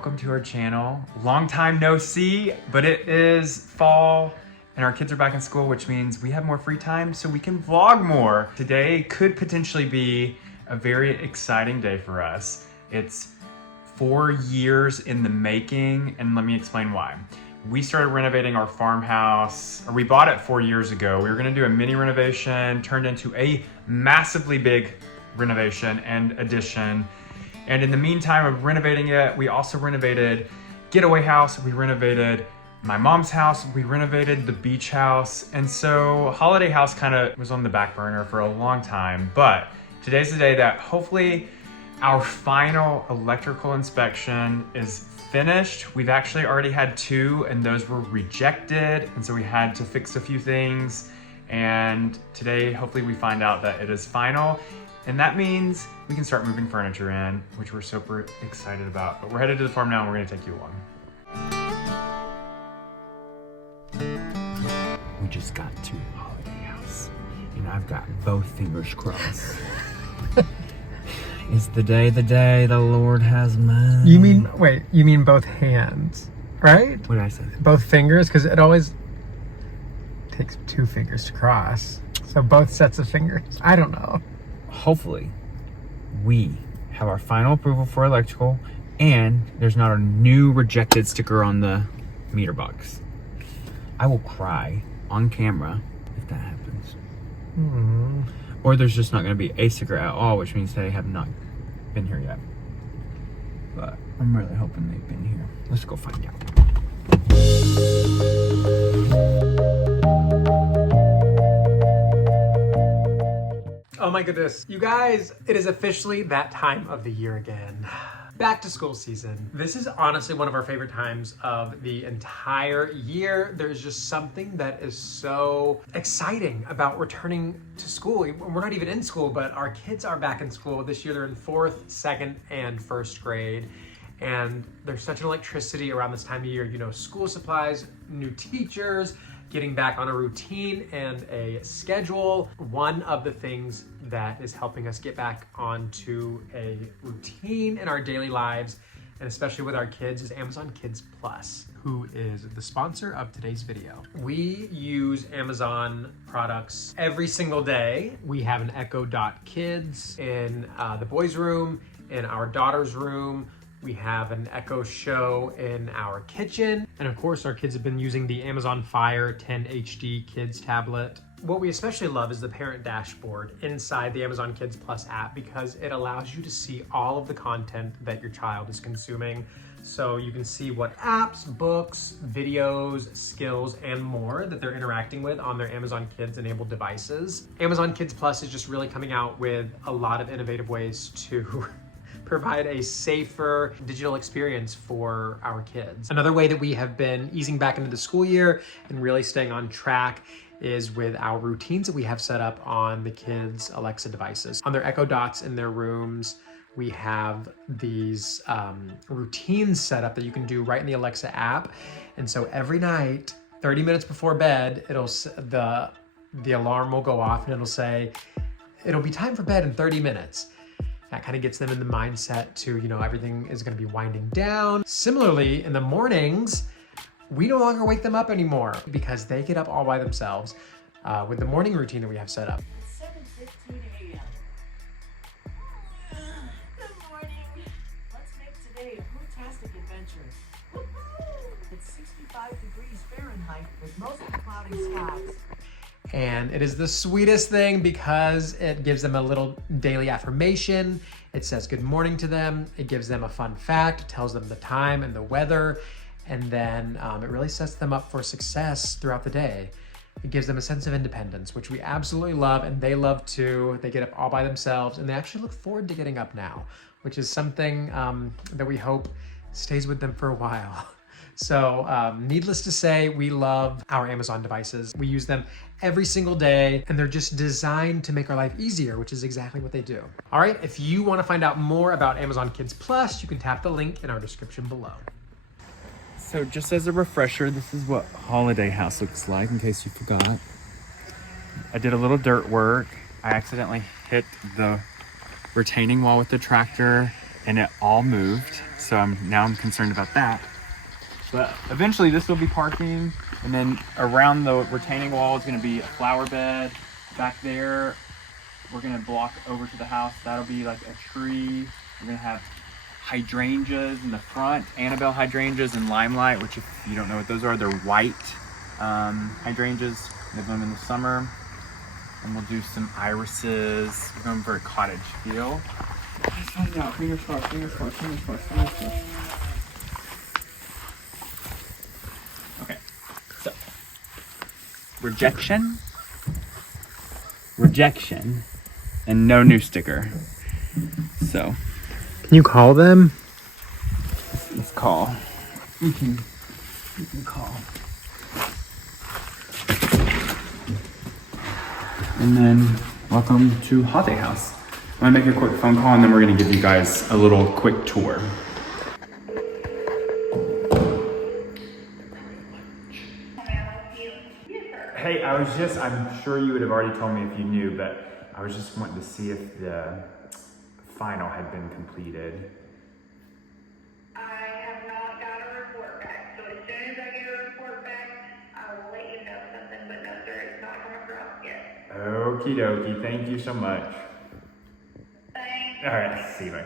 welcome to our channel. Long time no see, but it is fall and our kids are back in school, which means we have more free time so we can vlog more. Today could potentially be a very exciting day for us. It's 4 years in the making, and let me explain why. We started renovating our farmhouse, or we bought it 4 years ago. We were gonna do a mini renovation, turned into a massively big renovation and addition. And in the meantime of renovating it, we also renovated Getaway House, we renovated my mom's house, we renovated the beach house. And so Holiday House kind of was on the back burner for a long time. But today's the day that hopefully our final electrical inspection is finished. We've actually already had 2 and those were rejected. And so we had to fix a few things. And today, hopefully we find out that it is final. And that means we can start moving furniture in, which we're super excited about. But we're headed to the farm now and we're gonna take you along. We just got to Holiday House and I've got both fingers crossed. It's the day the Lord has made. You mean both hands, right? What did I say? Both fingers, because it always takes 2 fingers to cross. So both sets of fingers. I don't know. Hopefully, we have our final approval for electrical and there's not a new rejected sticker on the meter box. I will cry on camera if that happens. Or there's just not going to be a sticker at all, which means they have not been here yet. But I'm really hoping they've been here. Let's go find out. Oh my goodness. You guys, it is officially that time of the year again. Back to school season. This is honestly one of our favorite times of the entire year. There's just something that is so exciting about returning to school. We're not even in school, but our kids are back in school. This year they're in 4th, 2nd, and 1st grade. And there's such an electricity around this time of year. You know, school supplies, new teachers, getting back on a routine and a schedule. One of the things that is helping us get back onto a routine in our daily lives, and especially with our kids, is Amazon Kids Plus, who is the sponsor of today's video. We use Amazon products every single day. We have an Echo Dot Kids in the boys' room, in our daughter's room. We have an Echo Show in our kitchen. And of course, our kids have been using the Amazon Fire 10 HD Kids tablet. What we especially love is the parent dashboard inside the Amazon Kids Plus app, because it allows you to see all of the content that your child is consuming. So you can see what apps, books, videos, skills, and more that they're interacting with on their Amazon Kids enabled devices. Amazon Kids Plus is just really coming out with a lot of innovative ways to provide a safer digital experience for our kids. Another way that we have been easing back into the school year and really staying on track is with our routines that we have set up on the kids' Alexa devices. On their Echo Dots in their rooms, we have these routines set up that you can do right in the Alexa app. And so every night, 30 minutes before bed, the alarm will go off and it'll say, it'll be time for bed in 30 minutes. That kind of gets them in the mindset to, you know, everything is going to be winding down. Similarly, in the mornings, we no longer wake them up anymore because they get up all by themselves with the morning routine that we have set up. It's 7:15 a.m. Good morning. Let's make today a fantastic adventure. Woo-hoo! It's 65 degrees Fahrenheit with mostly cloudy skies. And it is the sweetest thing because it gives them a little daily affirmation. It says good morning to them. It gives them a fun fact. It tells them the time and the weather. And then it really sets them up for success throughout the day. It gives them a sense of independence, which we absolutely love, and they love too. They get up all by themselves, and they actually look forward to getting up now, which is something that we hope stays with them for a while. So needless to say, we love our Amazon devices. We use them every single day, and they're just designed to make our life easier, which is exactly what they do. All right, if you want to find out more about Amazon Kids Plus, you can tap the link in our description below. So just as a refresher, this is what Holiday House looks like, in case you forgot. I did a little dirt work. I accidentally hit the retaining wall with the tractor, and it all moved. So I'm concerned about that. But eventually this will be parking, and then around the retaining wall is gonna be a flower bed. Back there, we're gonna block over to the house. That'll be like a tree. We're gonna have hydrangeas in the front, Annabelle hydrangeas and Limelight, which if you don't know what those are, they're white hydrangeas. They bloom in the summer. And we'll do some irises. We're going for a cottage feel. Let's find out. Fingers crossed, fingers crossed, fingers crossed, fingers crossed. Okay, so rejection, and no new sticker. So Can you call them? let's call. We can call. And then welcome to Haunted House. I'm gonna make a quick phone call and then we're gonna give you guys a little quick tour. Hey, I'm sure you would have already told me if you knew, but I was just wanting to see if the final had been completed. I have not got a report back, so as soon as I get a report back, I will let you know something, but no, sir, it's not come across yet. Okie dokie, thank you so much. Thanks. All right, see you, bye.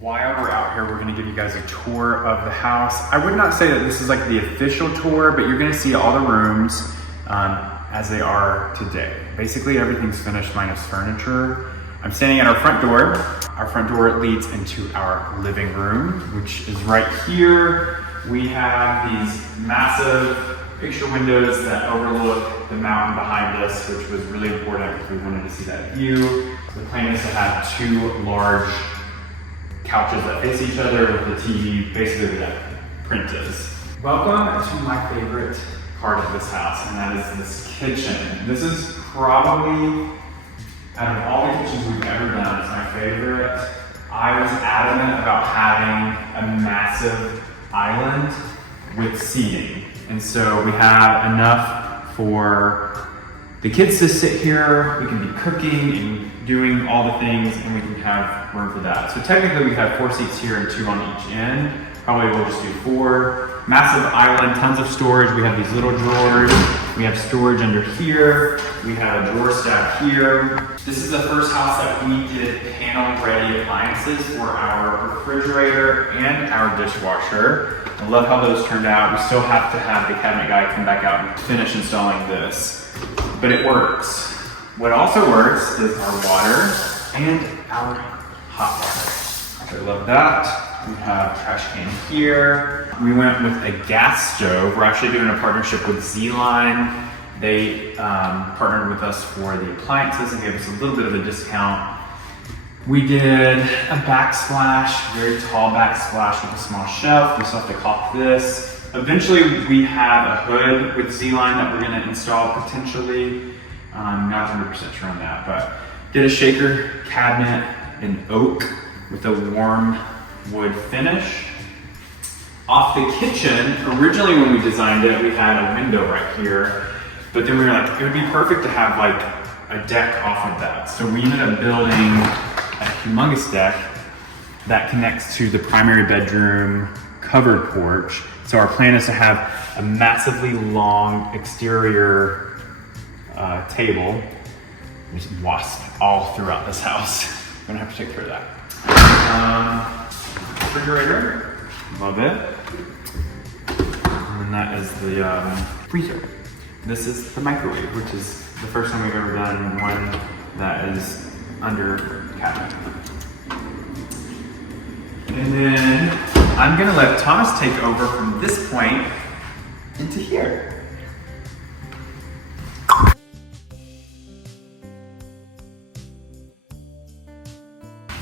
While we're out here, we're gonna give you guys a tour of the house. I would not say that this is like the official tour, but you're gonna see all the rooms as they are today. Basically, everything's finished minus furniture. I'm standing at our front door. Our front door leads into our living room, which is right here. We have these massive picture windows that overlook the mountain behind us, which was really important because we wanted to see that view. The plan is to have two large couches that face each other with the TV basically that print is. Welcome to my favorite part of this house, and that is this kitchen. This is probably, out of all the kitchens we've ever done, it's my favorite. I was adamant about having a massive island with seating. And so we have enough for the kids to sit here. We can be cooking and doing all the things, and we can have room for that. So technically we have 4 seats here and 2 on each end. Probably we'll just do 4. Massive island, tons of storage. We have these little drawers. We have storage under here. We have a drawer stack here. This is the first house that we did panel-ready appliances for our refrigerator and our dishwasher. I love how those turned out. We still have to have the cabinet guy come back out and finish installing this, but it works. What also works is our water and our hot water. I love that. We have trash can here. We went with a gas stove. We're actually doing a partnership with Z-Line. They partnered with us for the appliances and gave us a little bit of a discount. We did a backsplash, very tall backsplash with a small shelf. We still have to caulk this. Eventually we have a hood with Z-Line that we're gonna install potentially. Not 100% sure on that, but did a shaker cabinet in oak with a warm wood finish. Off the kitchen, originally when we designed it, we had a window right here, but then we were like, it would be perfect to have like a deck off of that. So we ended up building a humongous deck that connects to the primary bedroom covered porch. So our plan is to have a massively long exterior table. There's wasps all throughout this house. I'm gonna have to take care of that. Refrigerator, love it. And then that is the freezer. This is the microwave, which is the first time we've ever done one that is under cabinet. And then I'm gonna let Thomas take over from this point into here.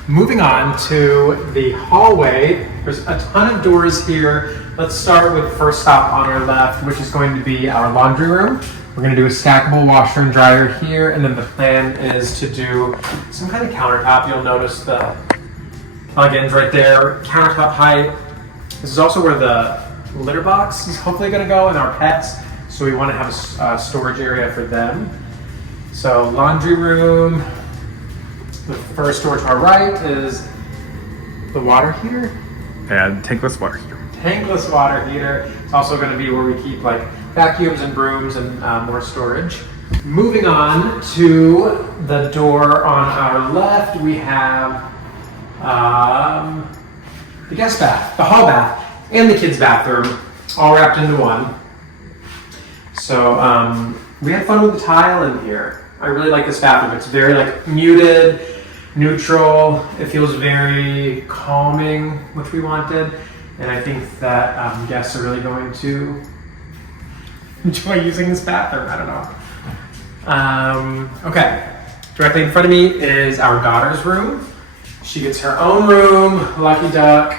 Moving on to the hallway, there's a ton of doors here. Let's start with the first stop on our left, which is going to be our laundry room. We're going to do a stackable washer and dryer here, and then the plan is to do some kind of countertop. You'll notice the plugins right there, countertop height. This is also where the litter box is hopefully going to go, and our pets So we want to have a storage area for them. So laundry room. The first door to our right is the water heater. Yeah, tankless water heater. Tankless water heater. It's also going to be where we keep like vacuums and brooms and more storage. Moving on to the door on our left, we have the guest bath, the hall bath, and the kids' bathroom, all wrapped into one. So we had fun with the tile in here. I really like this bathroom. It's very like muted, neutral. It feels very calming, which we wanted. And I think that guests are really going to enjoy using this bathroom. I don't know. Okay, directly in front of me is our daughter's room. She gets her own room, lucky duck.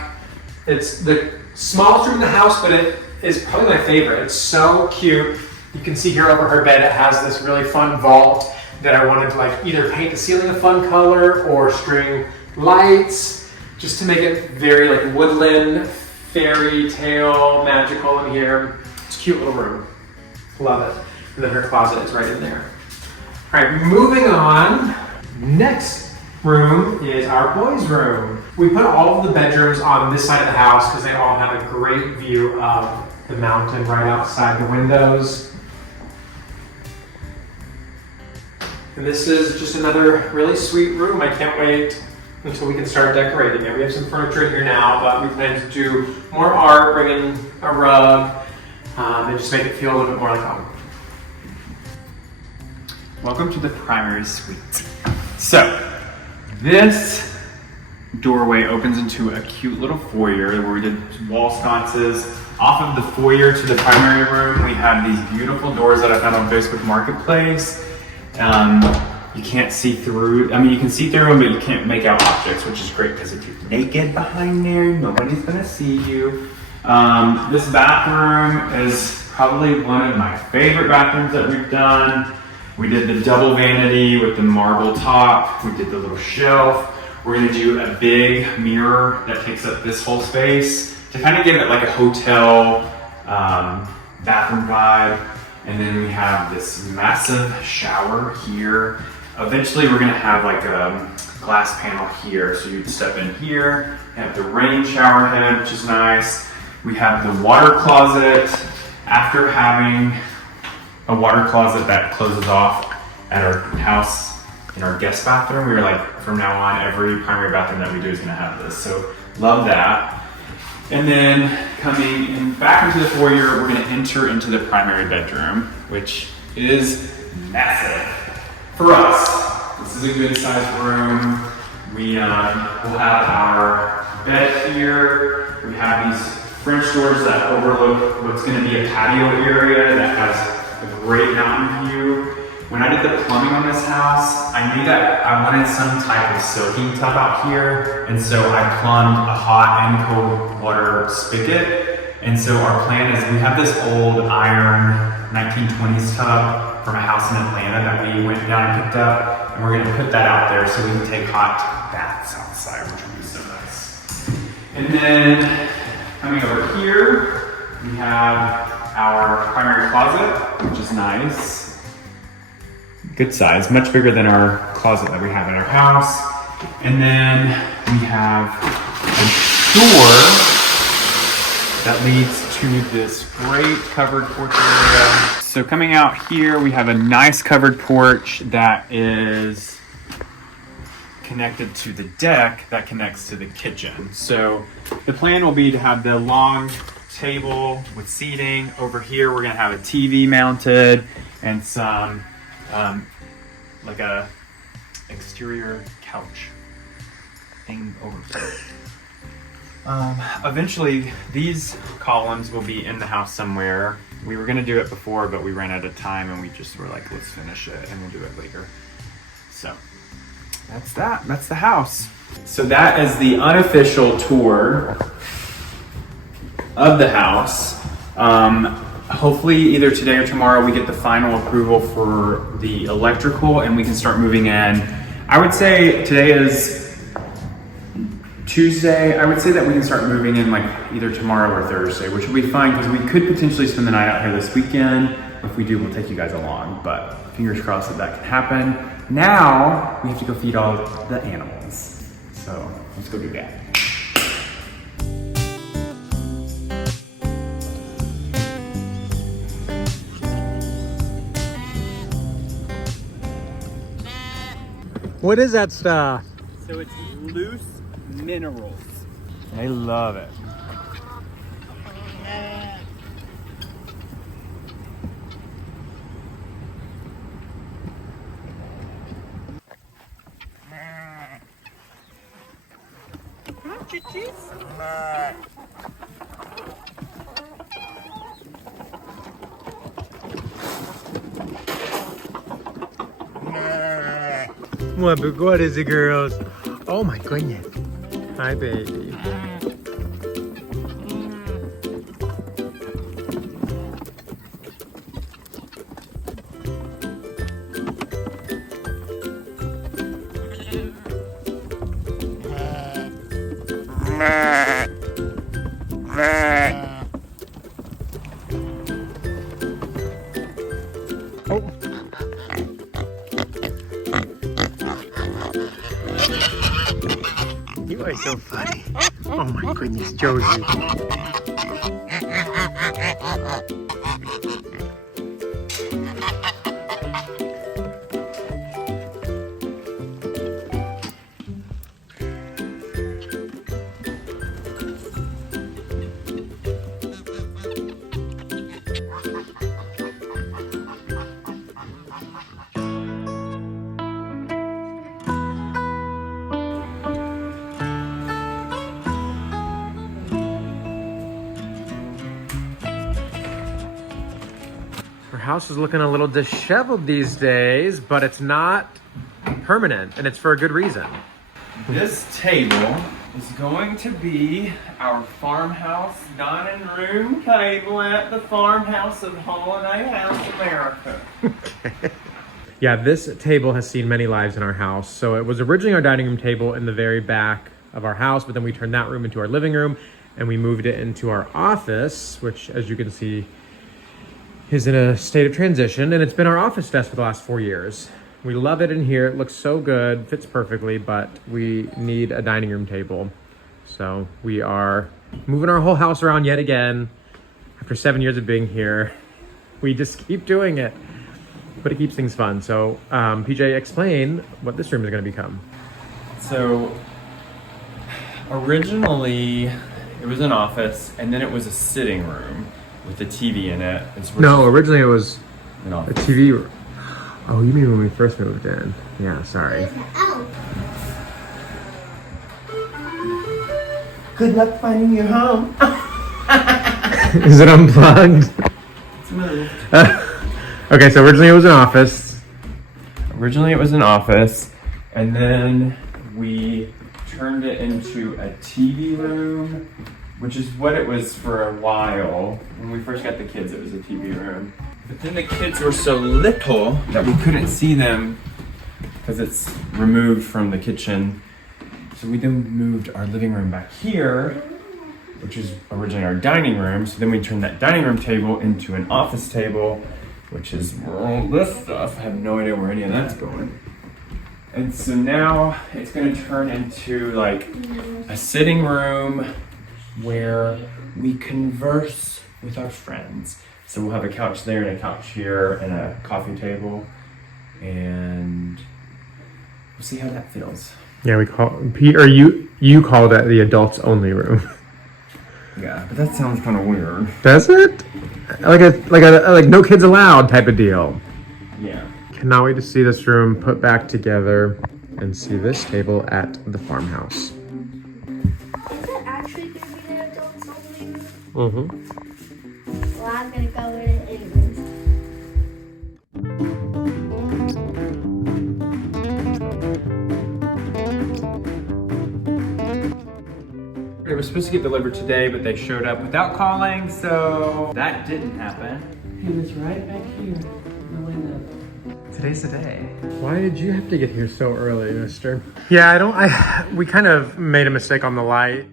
It's the smallest room in the house, but it is probably my favorite. It's so cute. You can see here over her bed, it has this really fun vault that I wanted to like either paint the ceiling a fun color or string lights, just to make it very like woodland, fairy tale, magical in here. It's a cute little room. Love it. And then her closet is right in there. All right, moving on. Next room is our boys' room. We put all of the bedrooms on this side of the house because they all have a great view of the mountain right outside the windows. And this is just another really sweet room. I can't wait until we can start decorating it. We have some furniture in here now, but we plan to do more art, bring in a rug, and just make it feel a little bit more like home. Welcome to the primary suite. So, this doorway opens into a cute little foyer where we did wall sconces. Off of the foyer to the primary room, we have these beautiful doors that I found on Facebook Marketplace. You can't see through, I mean, you can see through them, but you can't make out objects, which is great because if you're naked behind there, nobody's gonna see you. This bathroom is probably one of my favorite bathrooms that we've done. We did the double vanity with the marble top. We did the little shelf. We're gonna do a big mirror that takes up this whole space to kind of give it like a hotel bathroom vibe. And then we have this massive shower here. Eventually we're gonna have like a glass panel here. So you'd step in here, you have the rain shower head, which is nice. We have the water closet. After having a water closet that closes off at our house in our guest bathroom, we were like, from now on, every primary bathroom that we do is gonna have this. So love that. And then coming in back into the foyer, we're gonna enter into the primary bedroom, which is massive. For us, this is a good sized room. We will have our bed here. We have these French doors that overlook what's gonna be a patio area that has a great mountain view. When I did the plumbing on this house, I knew that I wanted some type of soaking tub out here, and so I plumbed a hot and cold water spigot. And so our plan is we have this old iron 1920s tub from a house in Atlanta that we went down and picked up, and we're gonna put that out there so we can take hot baths outside, which would be so nice. And then coming over here, we have our primary closet, which is nice. Good size, much bigger than our closet that we have in our house. And then we have a door that leads to this great covered porch area. So coming out here, we have a nice covered porch that is connected to the deck that connects to the kitchen. So the plan will be to have the long table with seating. Over here, we're gonna have a TV mounted and some like a exterior couch thing over there. Eventually, these columns will be in the house somewhere. We were gonna do it before, but we ran out of time and we just were like, let's finish it and we'll do it later. So that's that, that's the house. So that is the unofficial tour of the house. Hopefully either today or tomorrow we get the final approval for the electrical and we can start moving in. I would say today is Tuesday. I would say that we can start moving in like either tomorrow or Thursday, which would be fine because we could potentially spend the night out here this weekend. If we do, we'll take you guys along, but fingers crossed that that can happen. Now, we have to go feed all the animals. So, let's go do that. What is that stuff? So it's loose minerals. I love it. What is it, girls? Oh my goodness. Hi, baby. Oh. You are so funny. Oh my goodness, Josie. Our house is looking a little disheveled these days, but it's not permanent, and it's for a good reason. This table is going to be our farmhouse dining room table at the farmhouse of Holiday House America. Yeah, this table has seen many lives in our house. So it was originally our dining room table in the very back of our house, but then we turned that room into our living room, and we moved it into our office, which, as you can see, is in a state of transition, and it's been our office desk for the last 4 years. We love it in here. It looks so good, fits perfectly, but we need a dining room table. So we are moving our whole house around yet again. After 7 years of being here, we just keep doing it, but it keeps things fun. So PJ, explain what this room is gonna become. So, originally, it was an office, and then it was a sitting room with a TV in it. No, originally it was an a office. TV. Oh, you mean when we first moved in? Yeah, sorry. Good luck finding your home. Is it unplugged? It's moved. Okay, so originally it was an office. Originally it was an office, and then we turned it into a TV room, which is what it was for a while. When we first got the kids, it was a TV room. But then the kids were so little that we couldn't see them because it's removed from the kitchen. So we then moved our living room back here, which is originally our dining room. So then we turned that dining room table into an office table, which is all this stuff. I have no idea where any of that's going. And so now it's gonna turn into like a sitting room where we converse with our friends. So we'll have a couch there and a couch here and a coffee table, and we'll see how that feels. Yeah, we call Pete, or you call that the adults only room. Yeah, but that sounds kind of weird. Does it? Like no kids allowed type of deal. Yeah. Cannot wait to see this room put back together and see this table at the farmhouse. Is it actually going to be the adults only room? Mm-hmm. Well, I'm going to go in it anyways. It was supposed to get delivered today, but they showed up without calling, so that didn't happen. He was right back here in the window. Today's the day. Why did you have to get here so early, mister? Yeah, we kind of made a mistake on the light.